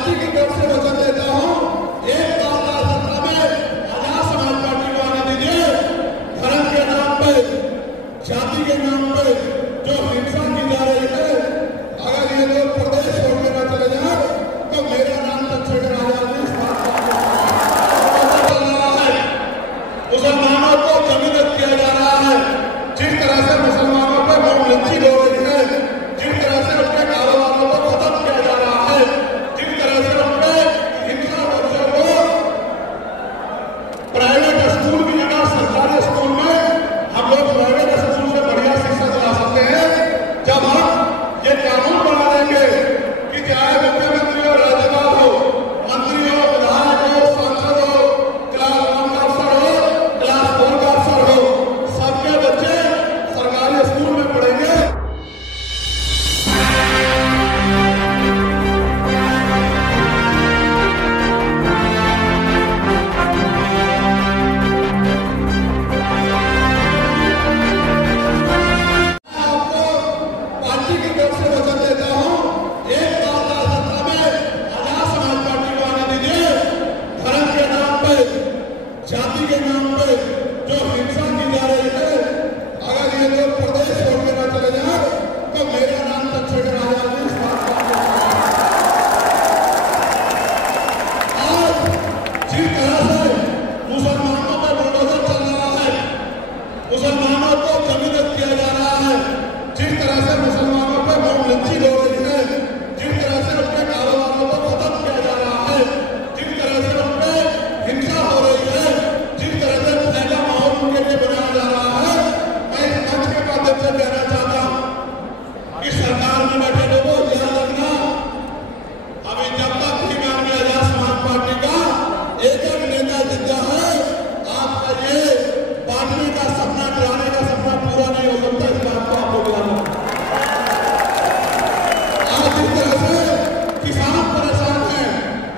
Party की तरफ से वचन देता हूं, एक बार सत्ता में आजाद समाज पार्टी को आने दीजिए। धर्म के नाम पे, जाति के नाम पे जो हिंसा की जा रही है, अगर ये लोग प्रदेश छोड़ के न चले जाए तो मेरा नाम चंद्रशेखर आजाद नहीं। मुसलमानों को दमित किया जा रहा है। जिस तरह से मुसलमानों पर बम लिंचिंग हो रही है, जिस तरह से उनके कारोबारों को खत्म किया जा रहा है, जिस तरह से उनके हिंसा बच्चों को प्राइवेट स्कूल की जगह सरकारी स्कूल में हम लोग प्राइवेट स्कूल से बढ़िया शिक्षा दिला सकते हैं। जब हम ये कानून बना देंगे कि चाहे मुख्यमंत्री हो, राज्यपाल हो, मंत्री हो, विधायक हो, सांसद हो, क्लास 1 का अफसर हो, क्लास 4 का अफसर हो, सबके बच्चे सरकारी स्कूल में पढ़ेंगे। पार्टी की तरफ से वचन देता हूं, एक बार सत्ता में आजाद समाज पार्टी को आने दीजिए। धर्म के नाम पे, जाति के नाम पे जो हिंसा की जा रही है, अगर ये लोग प्रदेश छोड़ के न चले जाए तो मेरा नाम चंद्रशेखर आजाद नहीं। आज जिस तरह से मुसलमानों पर बुलडोजर चल रहा है, मुसलमानों को दमित किया जा रहा है, जिस तरह से मुसलमानों पर बम लिंचिंग हो रही है, जिस तरह से उनके कारोबारों को खत्म किया जा रहा है, जिस तरह से उनपे हिंसा हो रही है, जिस तरह से पहला माहौल उनके लिए बनाया जा रहा है, मैं इस मंच के माध्यम से कहना चाहता हूं कि सरकार में बैठे लोगों ध्यान रखना, अभी जब तक भी गांधी आजाद समाज पार्टी का एक नेता जिंदा है, आपका ये बांटने का सपना, गिराने का सपना पूरा नहीं हो सकता। इस बात को आप लोग याद रखें। आज जिस तरह से किसान परेशान है,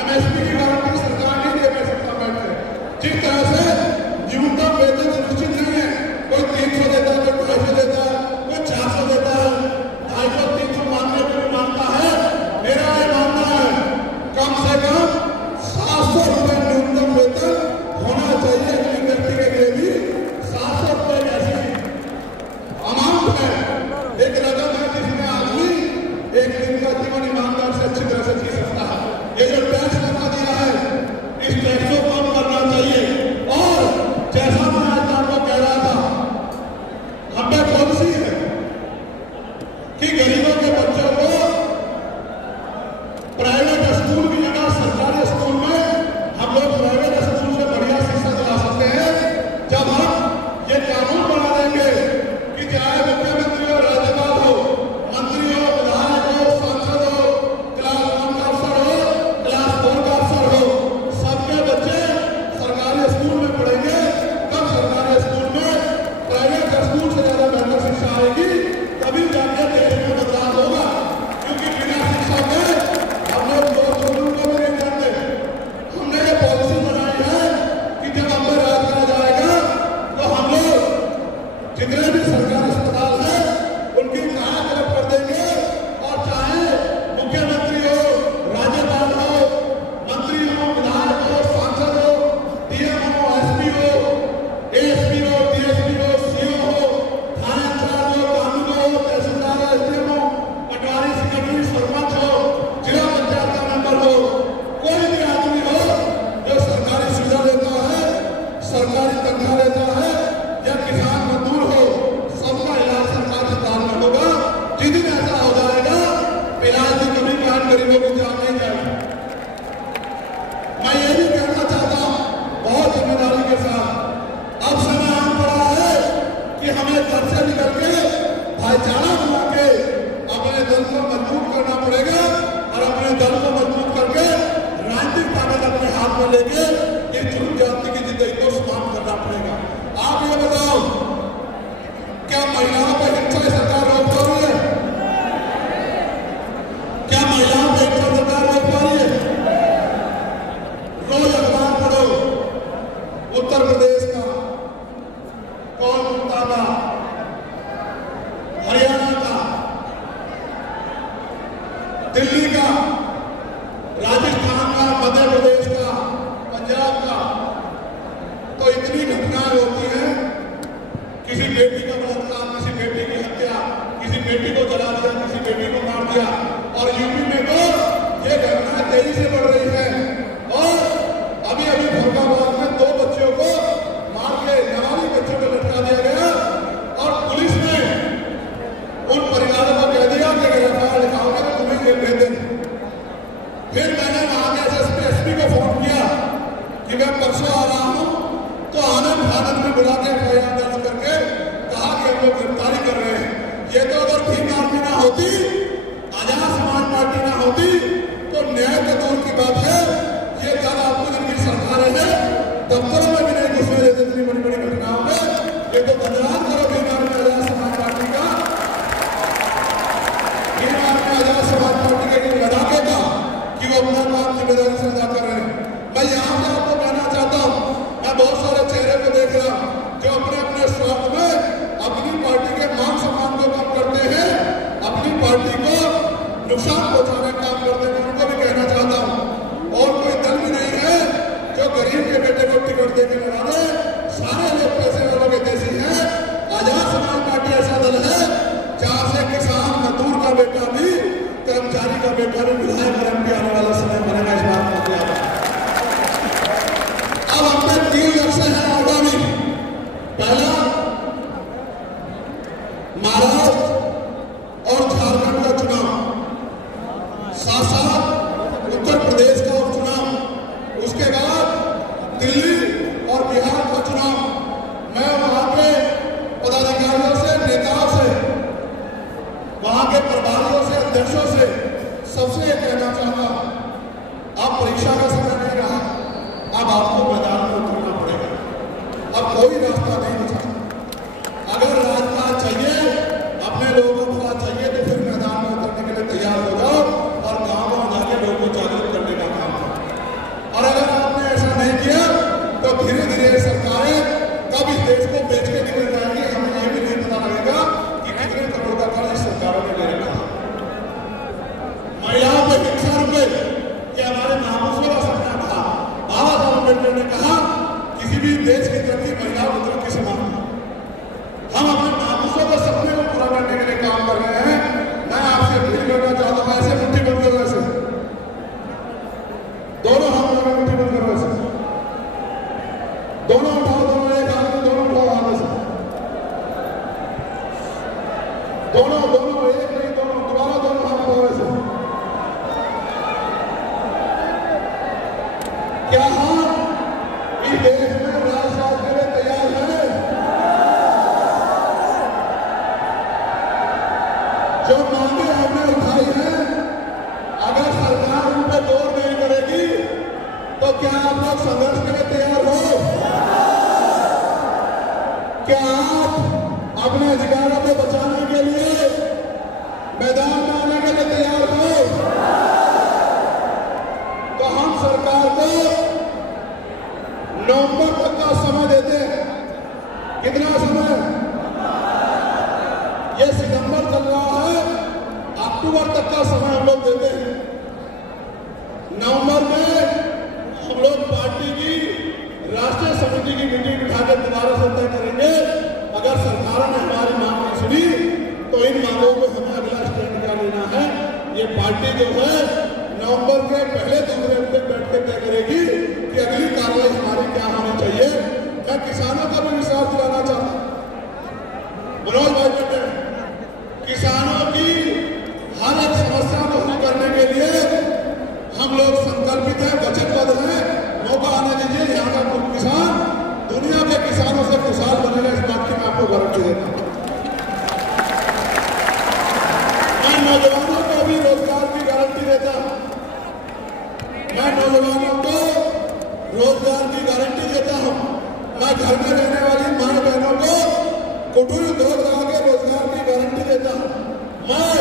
एमएसपी की गारंटी सरकार नहीं दे रही सत्ता बैठे, जिस तरह से न्यूनतम वेतन निश्चित नहीं है, कोई 300 देता है, कोई 250 देता है, कोई 400 देता है, 250 300 मानने को भी मानता है। मेरा ये मानना है कम से कम 700 रुपए न्यूनतम वेतन होना चाहिए। एक व्यक्ति के लिए भी 700 रुपए ऐसी अमाउंट है, एक रकम है जिसमें आदमी एक दिन का जीवन ईमानदार से अच्छी तरह से जी सकता है। ये जो टैक्स लगा दिया है, इस टैक्स को कम करना चाहिए। और जैसा मैं आज आपको कह रहा था, हम पे पॉलिसी है कि गरीबों के बच्चों को प्राइवेट स्कूल की जगह सरकारी स्कूल में हम लोग प्राइवेट स्कूल से बढ़िया शिक्षा दिला सकते हैं। जब हम ये कानून बना देंगे कि चाहे मुख्यमंत्री हो, राज्यपाल हो, मंत्री हो, विधायक हो, सांसद हो, क्लास 1 का अफसर हो, क्लास 4 का अफसर हो, सबके बच्चे सरकारी स्कूल में पढ़ेंगे। तब सरकारी स्कूल में प्राइवेट स्कूल से ज्यादा बेहतर शिक्षा आएगी, तभी जाके देश में बदलाव होगा। क्योंकि बिना शिक्षा के हम लोग दोस्त को भी नहीं जानते। हमने ये पॉलिसी बनाई है कि जब हम पर राज करा जाएगा तो हम लोग जितने भी सरकारी अस्पताल है उनकी कहा तरफ कर देंगे। और चाहे मुख्यमंत्री हो, राज्यपाल हो, मंत्री हो, विधायक हो, सांसद हो, डीएम हो, एसपी हो, एएसपी हो, डीएसपी हो, सीओ हो, थाना इंचार्ज हो, कानून हो, तहसीलदार हो, एसडीएम हो, पटवारी, सेक्रेटरी, सरपंच हो, जिला पंचायत का मेंबर हो, कोई भी आदमी हो जो सरकारी सुविधा देता है, सरकारी तनख्वाह देता है, या किसान मजदूर हो, सबका इलाज सरकार से दान में होगा। जिस दिन ऐसा हो जाएगा, इलाज की कमी कारण गरीबों की जान नहीं जाएगी। मैं ये भी कहना चाहता हूं बहुत जिम्मेदारी के साथ, अब समय आन पड़ा है कि हमें घर से निकल के भाईचारा बना के अपने दल को मजबूत करना पड़ेगा। और अपने दल को मजबूत करके राजनीतिक ताकत अपने हाथ में लेके इस जुर्म जाति की जिंदगी को समाप्त करना पड़ेगा। आप ये बताओ, क्या महिलाओं पर हिंसा सरकार रोक पा रही है? क्या महिलाओं पर हिंसा सरकार रोक पा रही है? रोज अखबार पढ़ो, उत्तर प्रदेश का, कोलकाता का, हरियाणा का, दिल्ली का, राजस्थान का, मध्य प्रदेश का, पंजाब का, तो इतनी घटनाएं होती हैं, किसी बेटी का बलात्कार, किसी बेटी की हत्या, किसी बेटी को जला दिया, किसी बेटी को मार दिया, और यूपी में तो ये घटनाएं तेजी से बढ़ रही है। और अभी अभी फरुखाबाद में 2 बच्चों को मार के, नाबालिग बच्चों को लटका दिया गया, और पुलिस ने उन परिवारों को कह दिया कि अगर एफआईआर लिखाओगे तो तुम्हें जेल भेज देंगे। फिर मैंने वहां के एसपी को फोन किया कि मैं परसों आ रहा हूं, तो आनंद फानंद में बुला के एफआईआर दर्ज करके कहा कि हम लोग गिरफ्तारी कर रहे हैं। ये तो अगर भीम आर्मी ना होती, आजाद समाज पार्टी ना होती, तो न्याय के दूर की बात है, ये कल आपको जिनकी सरकारें हैं दफ्तरों में भी नहीं घुसने देते इतनी बड़ी बड़ी घटनाओं में। ये तो बदलाव करो भीम आर्मी आजाद समाज पार्टी का, भीम आर्मी आजाद समाज पार्टी के लिए लड़ा के था कि वो अपना काम जिम्मेदारी से अदा कर रहे हैं। मैं यहाँ से आपको कहना चाहता हूँ, मैं बहुत सारे चेहरे को देख रहा हूँ जो अपने अपने स्वार्थ में अपनी पार्टी के मान सम्मान को कम करते हैं, अपनी पार्टी को नुकसान पहुंचाने का काम करते हैं। उनको भी कहना चाहता हूँ, और कोई दल भी नहीं है जो गरीब के बेटे को टिकट देकर लड़ा दे। सारे लोग पैसे वालों के देसी हैं। आजाद समाज पार्टी ऐसा दल है जहां से किसान, मजदूर का बेटा भी, कर्मचारी का बेटा भी विधायक बनने के आने वाला समय बनेगा। इस बात को याद रखें। अब हम पे 3 लक्ष्य हैं आगामी। पहला, महाराष्ट्र और झारखंड का चुनाव, साथ साथ उत्तर प्रदेश का उपचुनाव, उसके बाद दिल्ली और बिहार का चुनाव। मैं वहां के पदाधिकारियों से, नेताओं से, वहां के प्रभारियों से, अध्यक्षों से, सबसे ये कहना चाहता हूं, अब परीक्षा का समय नहीं रहा, अब आपको मैदान में उतरना पड़ेगा। अब कोई रास्ता नहीं बचा। अगर रास्ता चाहिए, अपने लोगों को भला चाहिए, तो फिर मैदान में उतरने के लिए तैयार हो जाओ और गाँव में जाके लोगों को जागरूक करने का काम करो। और अगर आपने ऐसा नहीं किया तो धीरे धीरे सरकारें कब इस देश को बेच के निकल जाएंगी, हमें ये भी नहीं पता लगेगा कि कितने करोड़ का कर्ज सरकारों ने ले रखा। महिलाओं को शिक्षा रुपए, ये हमारे नामों का सपना था। बाबा साहब अम्बेडकर ने कहा किसी भी देश की तरक्की महिलाओं की तरक्की से मांगती। हम अपने नामों के सपने को पूरा करने के लिए काम कर रहे हैं। मैं आपसे अपील करना चाहता हूँ, ऐसे मुट्ठी बंद करो, ऐसे दोनों हाथ में मुट्ठी बंद करो, ऐसे दोनों उठाओ, दोनों एक हाथ में, दोनों उठाओ हाथ से, दोनों दोनों एक नहीं, दोनों दोबारा दोनों हाथ उठाओ ऐसे। क्या हम इस देश में राजशासन के लिए तैयार हैं? जो मांगे हमने उठाई है, अगर सरकार उन पर गौर नहीं करेगी तो क्या आप लोग संघर्ष के लिए तैयार हो? क्या आप अपने अधिकारों को बचाने के लिए मैदान में आने के लिए तैयार हो? तो हम सरकार को नवंबर तक का समय देते हैं। कितना समय? ये सितंबर चल रहा है, अक्टूबर तक का समय हम लोग देते हैं। नवंबर में हम लोग पार्टी की राष्ट्रीय समिति की मीटिंग बिठाकर दोबारा से तय करेंगे। अगर सरकार ने हमारी मांग नहीं सुनी तो इन मांगों को हमें अगला स्टैंड क्या लेना है। ये पार्टी जो है नवंबर के पहले दूसरे हफ्ते बैठ के तय करेगी कि अगली कार्रवाई हमारी क्या होनी चाहिए। मैं किसानों का भी विश्वास दिलाना चाहता हूँ। मनोज भाई पटेल, किसानों की हर एक समस्या को हल करने के लिए हम लोग संकल्पित हैं, वचनबद्ध हैं। मौका आने दीजिए, यहाँ का किसान दुनिया के किसानों से खुशहाल बनेगा, इस बात की मैं आपको गारंटी देता हूँ। मैं नौजवानों को भी रोजगार की गारंटी देता हूँ। मैं नौजवानों को रोजगार की गारंटी देता हूँ। मैं घर में रहने वाली माँ बहनों को कुटीर उद्योग लगा के रोजगार की गारंटी देता हूँ। मैं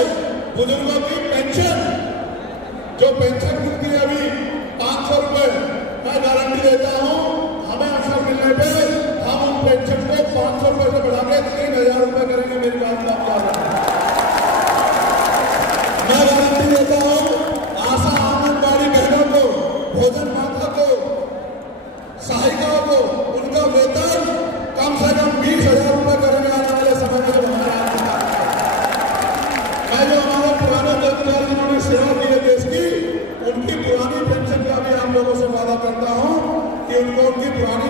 बुजुर्गों की पेंशन, जो पेंशन मिलती है अभी 500 रुपए, मैं गारंटी देता हूँ हमें अवसर मिलने पे हम उन पेंशन को 500 रुपए से बढ़ा के 3000 रुपए करेंगे। मेरी बात आप क्या करें? मैं गारंटी देता हूँ आशा आंगनबाड़ी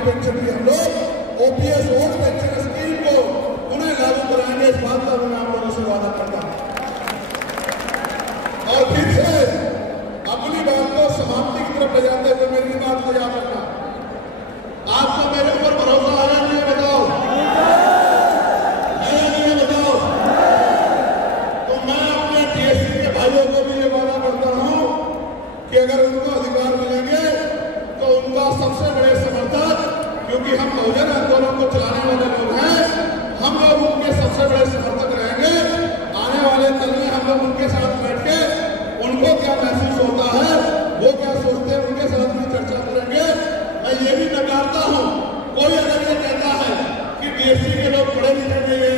पेंशन की हम लोग ओपीएस ओल्ड पेंशन स्कीम को पुनः लागू कराएंगे। इस बात का मैं आप लोगों से वादा करता हूं और फिर से अपनी बात को समाप्ति की तरफ ले जाते हुए मेरी बात को याद रखना। आपको मेरे ऊपर भरोसा है नहीं है बताओ, है नहीं है बताओ। तो मैं अपने टीएससी के भाइयों को भी ये वादा करता हूं कि अगर उनको अधिकार मिलेंगे तो उनका सबसे बड़े समर्थक, क्योंकि हम बहुजन आंदोलन को चलाने वाले लोग हैं, हम लोग उनके सबसे बड़े समर्थक रहेंगे। आने वाले कल में हम लोग उनके साथ बैठ के उनको क्या महसूस होता है, वो क्या सोचते हैं, उनके साथ में चर्चा करेंगे। मैं ये भी नकारता हूं कोई अगर ये कहता है कि बीएससी के लोग पढ़े लिखे नहीं है,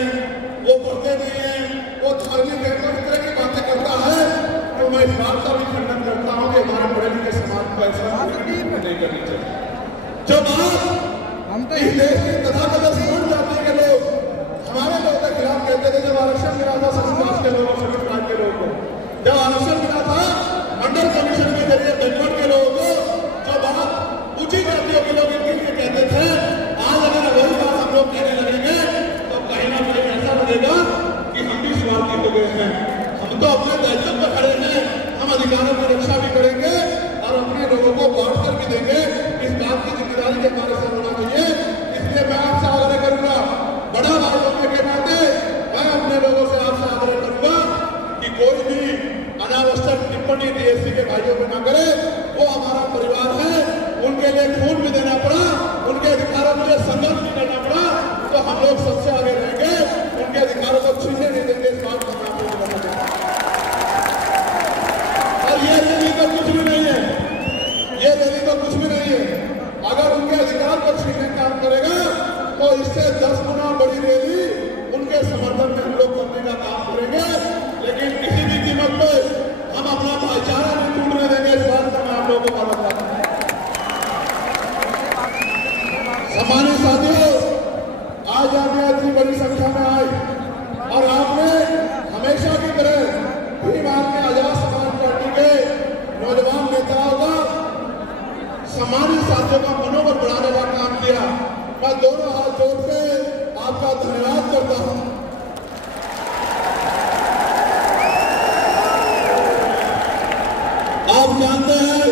वो पढ़ते नहीं है, वो धार्मिक है, तो इस तरह की बातें करता है, तो मैं इस बात का भी खंडन करता हूं कि हमारे पढ़े लिखे समाज को ऐसा नहीं करनी चाहिए। जब आप इस देश के तथाकथित समाज जाति के लोग हमारे लोगों के खिलाफ कहते थे, जब आरक्षण मिला था समाज के लोगों को, समाज के लोगों को, जब आरक्षण मिला था मंडल कमीशन के जरिए बेंगलोर के लोगों को, जो बात ऊंची जातियों के लोग इनके लिए कहते थे, आज अगर वही बात हम लोग कहने लगेंगे तो कहीं ना कहीं ऐसा लगेगा कि हम भी स्वार्थी हो गए हैं। हम तो अपने दायित्व पर खड़े हैं, हम अधिकारों की रक्षा भी करेंगे और अपने लोगों को बांट कर भी देंगे। इस बात की जिम्मेदारी के हमारे साथ होना चाहिए। इसलिए मैं आपसे आग्रह करूंगा, बड़ा भाई होने के नाते मैं अपने लोगों से आपसे आग्रह करूंगा कि कोई भी अनावश्यक टिप्पणी टीएससी के भाइयों पे ना करे। वो हमारा परिवार है, उनके लिए खून भी देना पड़ा, उनके अधिकारों के लिए संघर्ष भी करना पड़ा, तो हम लोग सबसे आगे रहेंगे, उनके अधिकारों को छीनने नहीं देंगे। इस बात को मैं आपको बताना और ये रैली तो कुछ भी नहीं है, ये रैली तो कुछ भी नहीं है। अगर उनके अधिकार को छीनने का काम करेगा तो इससे 10 गुना बड़ी रैली उनके समर्थन में हम लोग करने का काम करेंगे, लेकिन किसी भी कीमत पर हम अपना भाईचारा नहीं टूटने देंगे। इस बात का मैं आप लोगों को वादा करता हूं। सम्मानित साथियों, आज आप यहाँ इतनी बड़ी संख्या में आए और आपने हमेशा की तरह भीम आदमी आजाद समाज पार्टी के नौजवान नेताओं का, सम्मानित साथियों का मनोबल बढ़ाने का काम किया। मैं दोनों हाथ जोड़ के आपका धन्यवाद करता हूं। आप जानते हैं